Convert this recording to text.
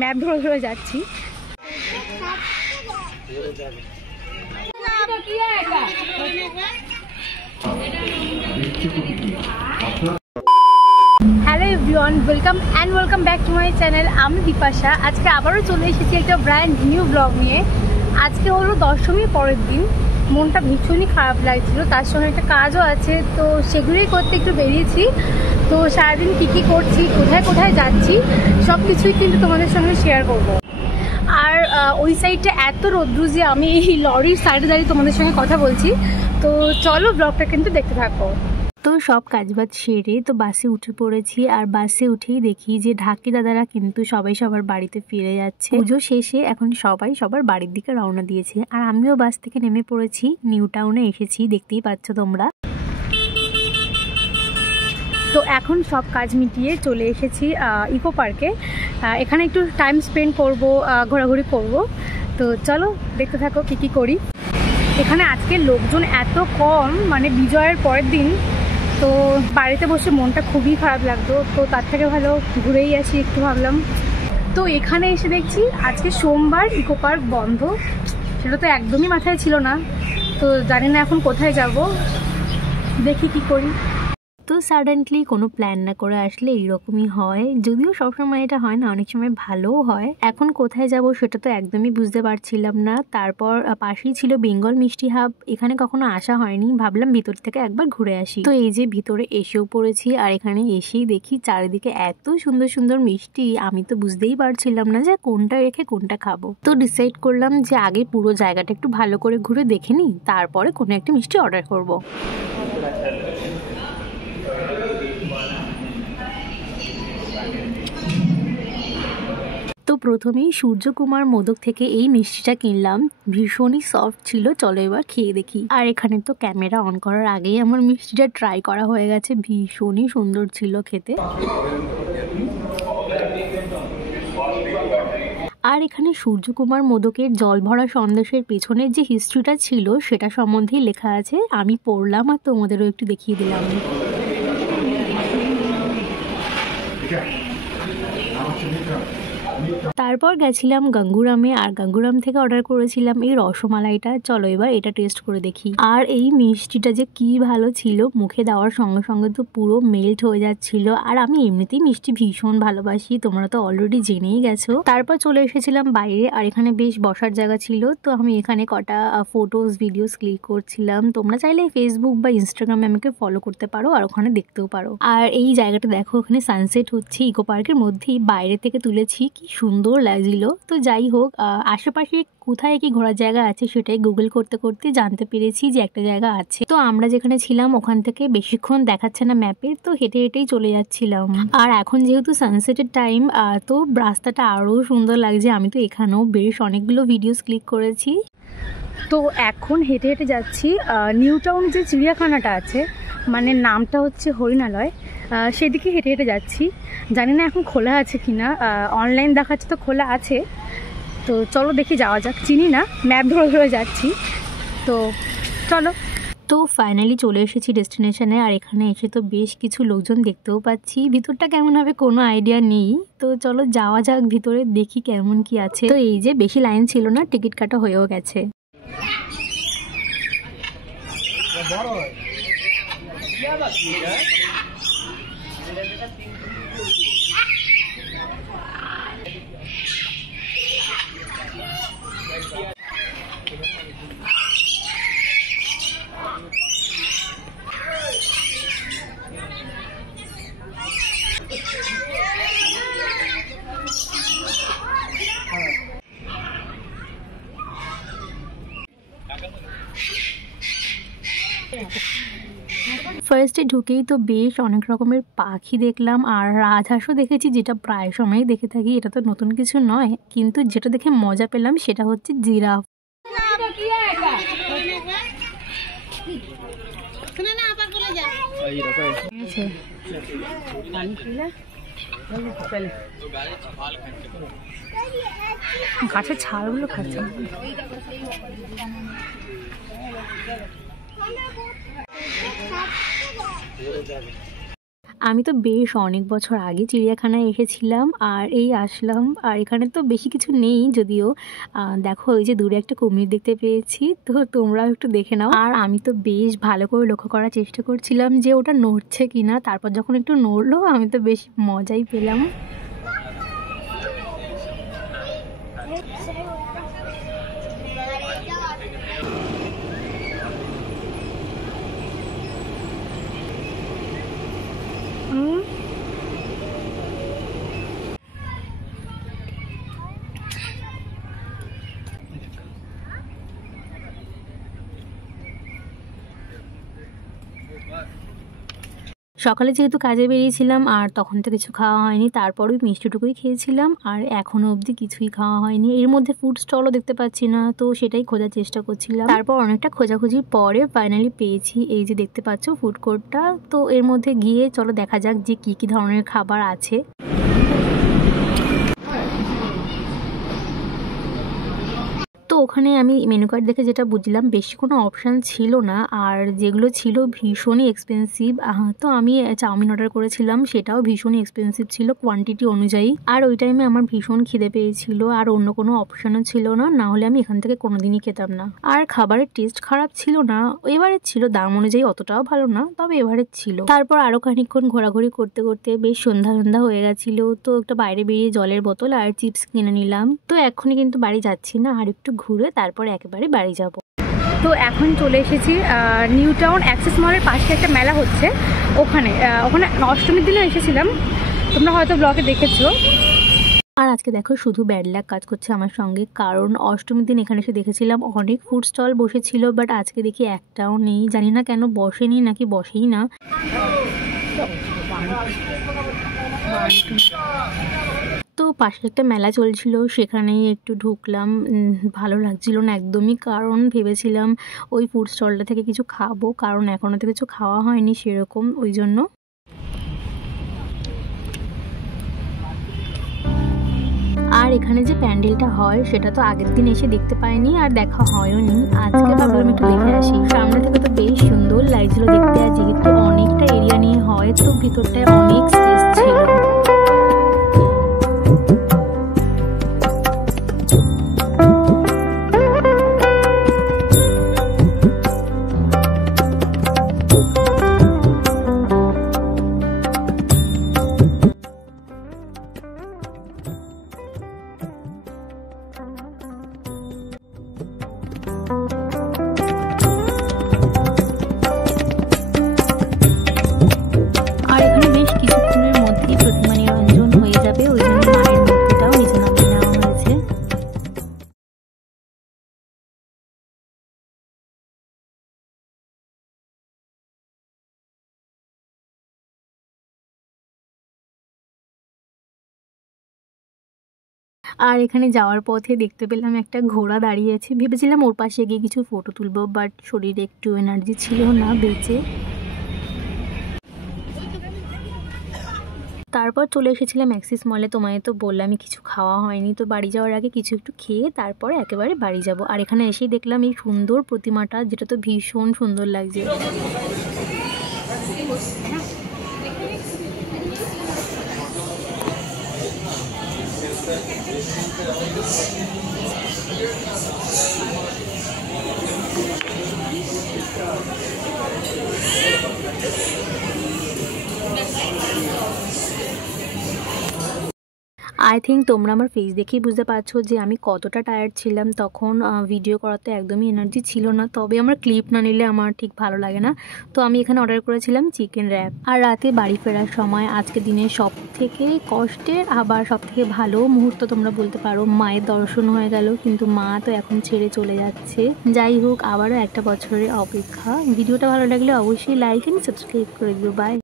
Map ধরে ধরে যাচ্ছি। Hello everyone, welcome back to my channel. আমি দীপাশা। আজকে আবারও চলে এসেছি একটা ব্র্যান্ড নিউ ব্লগ নিয়ে। আজকে হলো দশমীর পরের দিন। মনটা ভীষণই খারাপ লাগছিল, তার সঙ্গে একটা কাজও আছে, তো সেগুলোই করতে একটু বেরিয়েছি। তো সারাদিন কী করছি, কোথায় কোথায় যাচ্ছি, সব কিছুই কিন্তু তোমাদের সঙ্গে শেয়ার করব। আর ওই সাইডটা এত রৌদ্র যে আমি এই লরির সাইডে দাঁড়িয়ে তোমাদের সঙ্গে কথা বলছি। তো চলো ব্লগটা কিন্তু দেখতে থাকো। তো সব কাজবাজ সেরে তো বাসে উঠে পড়েছি। আর বাসে উঠেই দেখি যে ঢাকি দাদারা কিন্তু সবাই সবার বাড়িতে ফিরে যাচ্ছে। পুজো শেষে এখন সবাই সবার বাড়ির দিকে রওনা দিয়েছে। আর আমিও বাস থেকে নেমে পড়েছি, নিউ টাউনে এসেছি, দেখতেই পাচ্ছ তোমরা। তো এখন সব কাজ মিটিয়ে চলে এসেছি ইকো পার্কে। এখানে একটু টাইম স্পেন্ড করব, ঘোরাঘুরি করব। তো চলো দেখতে থাকো কী করি। এখানে আজকে লোকজন এত কম, মানে বিজয়ের পরের দিন, তো বাড়িতে বসে মনটা খুবই খারাপ লাগতো। তো তার থেকে ভালো ঘুরেই আসি একটু ভাবলাম। তো এখানে এসে দেখছি আজকে সোমবার, ইকো পার্ক বন্ধ। সেটা তো একদমই মাথায় ছিল না। তো জানি না এখন কোথায় যাব, দেখি কি করি। তো সাডেনলি কোনো প্ল্যান না করে আসলে এইরকমই হয়। যদিও সবসময় এটা হয় না, অনেক সময় ভালোও হয়। এখন কোথায় যাব সেটা তো একদমই বুঝতে পারছিলাম না। তারপর পাশেই ছিল বেঙ্গল মিষ্টি হাব, এখানে কখনো আসা হয়নি, ভাবলাম ভিতর থেকে একবার ঘুরে আসি। তো এই যে ভিতরে এসেও পড়েছি। আর এখানে এসেই দেখি চারিদিকে এত সুন্দর সুন্দর মিষ্টি, আমি তো বুঝতেই পারছিলাম না যে কোনটা রেখে কোনটা খাবো। তো ডিসাইড করলাম যে আগে পুরো জায়গাটা একটু ভালো করে ঘুরে দেখে নিই, তারপরে কোনো একটা মিষ্টি অর্ডার করব। তো প্রথমেই সূর্যকুমার মোদক থেকে এই মিষ্টিটা কিনলাম, ভীষণই সফট ছিল। চলো এবার খেয়ে দেখি। আর এখানে তো ক্যামেরা অন করার আগেই আমার মিষ্টিটা ট্রাই করা হয়ে গেছে, ভীষণই সুন্দর ছিল খেতে। আর এখানে সূর্যকুমার মোদকের জল ভরা সন্দেশের পেছনের যে হিস্ট্রিটা ছিল সেটা সম্বন্ধেই লেখা আছে, আমি পড়লাম আর তোমাদেরও একটু দেখিয়ে দিলাম। তারপর গেছিলাম গঙ্গুরামে, আর গঙ্গুরাম থেকে অর্ডার করেছিলাম এই রসমালাইটা। চলো এবার এটা টেস্ট করে দেখি। আর এই মিষ্টিটা যে কি ভালো ছিল, মুখে দেওয়ার সঙ্গে সঙ্গে তো পুরো মেল্ট হয়ে যাচ্ছিল। আর আমি এমনিতেই মিষ্টি ভীষণ ভালোবাসি, তোমরা তো অলরেডি জেনেই গেছো। তারপর চলে এসেছিলাম বাইরে, আর এখানে বেশ বসার জায়গা ছিল। তো আমি এখানে কটা ফটোস ভিডিওস ক্লিক করছিলাম। তোমরা চাইলে ফেসবুক বা ইনস্টাগ্রামে আমাকে ফলো করতে পারো, আর ওখানে দেখতেও পারো। আর এই জায়গাটা দেখো, ওখানে সানসেট হচ্ছে, ইকো পার্কের মধ্যেই বাইরে থেকে তুলেছি, কি সুন্দর লাগছিল। তো যাই হোক, আশেপাশে কোথায় কি ঘোরার জায়গা আছে সেটাই গুগল করতে করতে জানতে পেরেছি যে একটা জায়গা আছে। তো আমরা যেখানে ছিলাম ওখান থেকে বেশিক্ষণ দেখাচ্ছে না ম্যাপে, তো হেঁটে হেঁটেই চলে যাচ্ছিলাম। আর এখন যেহেতু সানসেটের টাইম, তো রাস্তাটা আরো সুন্দর লাগছে। আমি তো এখানেও বেশ অনেকগুলো ভিডিওস ক্লিক করেছি। তো এখন হেঁটে হেঁটে যাচ্ছি নিউ টাউন যে চিড়িয়াখানাটা আছে, মানে নামটা হচ্ছে হরিণালয়, সেদিকে হেঁটে হেঁটে যাচ্ছি। জানি না এখন খোলা আছে কিনা, অনলাইন দেখাচ্ছে তো খোলা আছে। তো চলো দেখি যাওয়া যাক, চিনি না, ম্যাপ ধরে ধরে যাচ্ছি। তো চলো। তো ফাইনালি চলে এসেছি ডেস্টিনেশনে। আর এখানে এসে তো বেশ কিছু লোকজন দেখতেও পাচ্ছি। ভিতরটা কেমন হবে কোনো আইডিয়া নেই। তো চলো যাওয়া যাক ভিতরে, দেখি কেমন কি আছে। তো এই যে বেশি লাইন ছিল না, টিকিট কাটা হয়েও গেছে। ফার্স্টে ঢুকেই তো বেশ অনেক রকমের পাখি দেখলাম, আর রাজহাঁসও দেখেছি, যেটা প্রায় সময়ই দেখে থাকি। এটা তো নতুন কিছু নয়, কিন্তু যেটা দেখে মজা পেলাম সেটা হচ্ছে জিরাফ। গাছের ছালগুলো খাচ্ছে। আমি তো বেশ অনেক বছর আগে চিড়িয়াখানায় এসেছিলাম আর এই আসলাম। আর এখানে তো বেশি কিছু নেই যদিও, দেখো ওই যে দূরে একটা কুমির দেখতে পেয়েছি, তো তোমরাও একটু দেখে নাও। আর আমি তো বেশ ভালো করে লক্ষ্য করার চেষ্টা করছিলাম যে ওটা নড়ছে কিনা, তারপর যখন একটু নড়লো আমি তো বেশ মজাই পেলাম। সকালে যেহেতু কাজে বেরিয়েছিলাম আর তখন তো কিছু খাওয়া হয়নি, তারপরেই মিষ্টিটুকুই খেয়েছিলাম আর এখনও অবধি কিছুই খাওয়া হয়নি। এর মধ্যে ফুড স্টলও দেখতে পাচ্ছি না, তো সেটাই খোঁজার চেষ্টা করছিলাম। তারপর অনেকটা খোঁজাখুঁজির পরে ফাইনালি পেয়েছি, এই যে দেখতে পাচ্ছ ফুড কোর্টটা। তো এর মধ্যে গিয়ে চলো দেখা যাক যে কি কি ধরনের খাবার আছে। তো ওখানে আমি মেনু কার্ড দেখে যেটা বুঝলাম বেশি কোনো অপশান ছিল না, আর যেগুলো ছিল ভীষণই এক্সপেন্সিভ। তো আমি চাউমিন অর্ডার করেছিলাম, সেটাও ভীষণই এক্সপেন্সিভ ছিল কোয়ান্টিটি অনুযায়ী। আর ওই টাইমে আমার ভীষণ খিদে পেয়েছিল আর অন্য কোনো অপশানও ছিল না, না হলে আমি এখান থেকে কোনোদিনই খেতাম না। আর খাবারের টেস্ট খারাপ ছিল না, এবারে ছিল দাম অনুযায়ী অতটাও ভালো না, তবে এবারে ছিল। তারপর আরও খানিকক্ষণ ঘোরাঘুরি করতে করতে বেশ সন্ধ্যা হয়ে গেছিলো, তো একটা বাইরে বেরিয়ে জলের বোতল আর চিপস কিনে নিলাম। তো এখনই কিন্তু বাড়ি যাচ্ছি না, আর একটু ঘুরে তারপর একেবারে বাড়ি যাব। তো এখন চলে এসেছি নিউ টাউন অ্যাক্সেস মলের পাশে একটা মেলা হচ্ছে, ওখানে অষ্টমীর দিনে এসেছিলাম, তোমরা হয়তো ব্লগে দেখেছো। আর আজকে দেখো শুধু ব্যাড লাক কাজ করছে আমার সঙ্গে, কারণ অষ্টমীর দিন এখানে এসে দেখেছিলাম অনেক ফুড স্টল বসেছিল, বাট আজকে দেখি একটাও নেই। জানি না কেন বসেনি নাকি বসেই না। তো পাশে একটা মেলা চলছিল, সেখানেই একটু ঢুকলাম। ভালো লাগছিল না একদমই, কারণ ভেবেছিলাম ওই ফুড স্টলটা থেকে কিছু খাবো, কারণ এখনও তো কিছু খাওয়া হয়নি সেরকম, ওই জন্য। আর এখানে যে প্যান্ডেলটা হয় সেটা তো আগের দিন এসে দেখতে পাইনি আর দেখা হয়ও নি, আজকে ভাবলাম একটু দেখে আসি। সামনে থেকে তো বেশ সুন্দর লাগছিল দেখতে, আর যেহেতু অনেকটা এরিয়া নিয়ে হয় তো ভিতরটায় অনেক স্পেস ছিল। আর এখানে যাওয়ার পথে দেখতে পেলাম একটা ঘোড়া দাঁড়িয়ে আছে, ভেবেছিলাম ওর পাশে গিয়ে কিছু ফটো তুলবো, বাট শরীরে একটু এনার্জি ছিল না বেঁচে। তারপর চলে এসেছিলাম অ্যাক্সিস মলে। তোমায় তো বললামই কিছু খাওয়া হয়নি, তো বাড়ি যাওয়ার আগে কিছু একটু খেয়ে তারপরে একেবারে বাড়ি যাব। আর এখানে এসেই দেখলাম এই সুন্দর প্রতিমাটা, যেটা তো ভীষণ সুন্দর লাগছে। আই থিঙ্ক তোমরা আমার ফেস দেখেই বুঝতে পারছো যে আমি কতটা টায়ার্ড ছিলাম। তখন ভিডিও করাতে একদমই এনার্জি ছিল না, তবে আমার ক্লিপ না নিলে আমার ঠিক ভালো লাগে না। তো আমি এখানে অর্ডার করেছিলাম চিকেন র্যাপ। আর রাতে বাড়ি ফেরার সময় আজকে দিনের সব থেকে কষ্টের আবার সব থেকে ভালো মুহূর্ত তোমরা বলতে পারো, মায়ের দর্শন হয়ে গেল, কিন্তু মা তো এখন ছেড়ে চলে যাচ্ছে। যাই হোক, আবারও একটা বছরের অপেক্ষা। ভিডিওটা ভালো লাগলে অবশ্যই লাইক এন্ড সাবস্ক্রাইব করে দিও। বাই।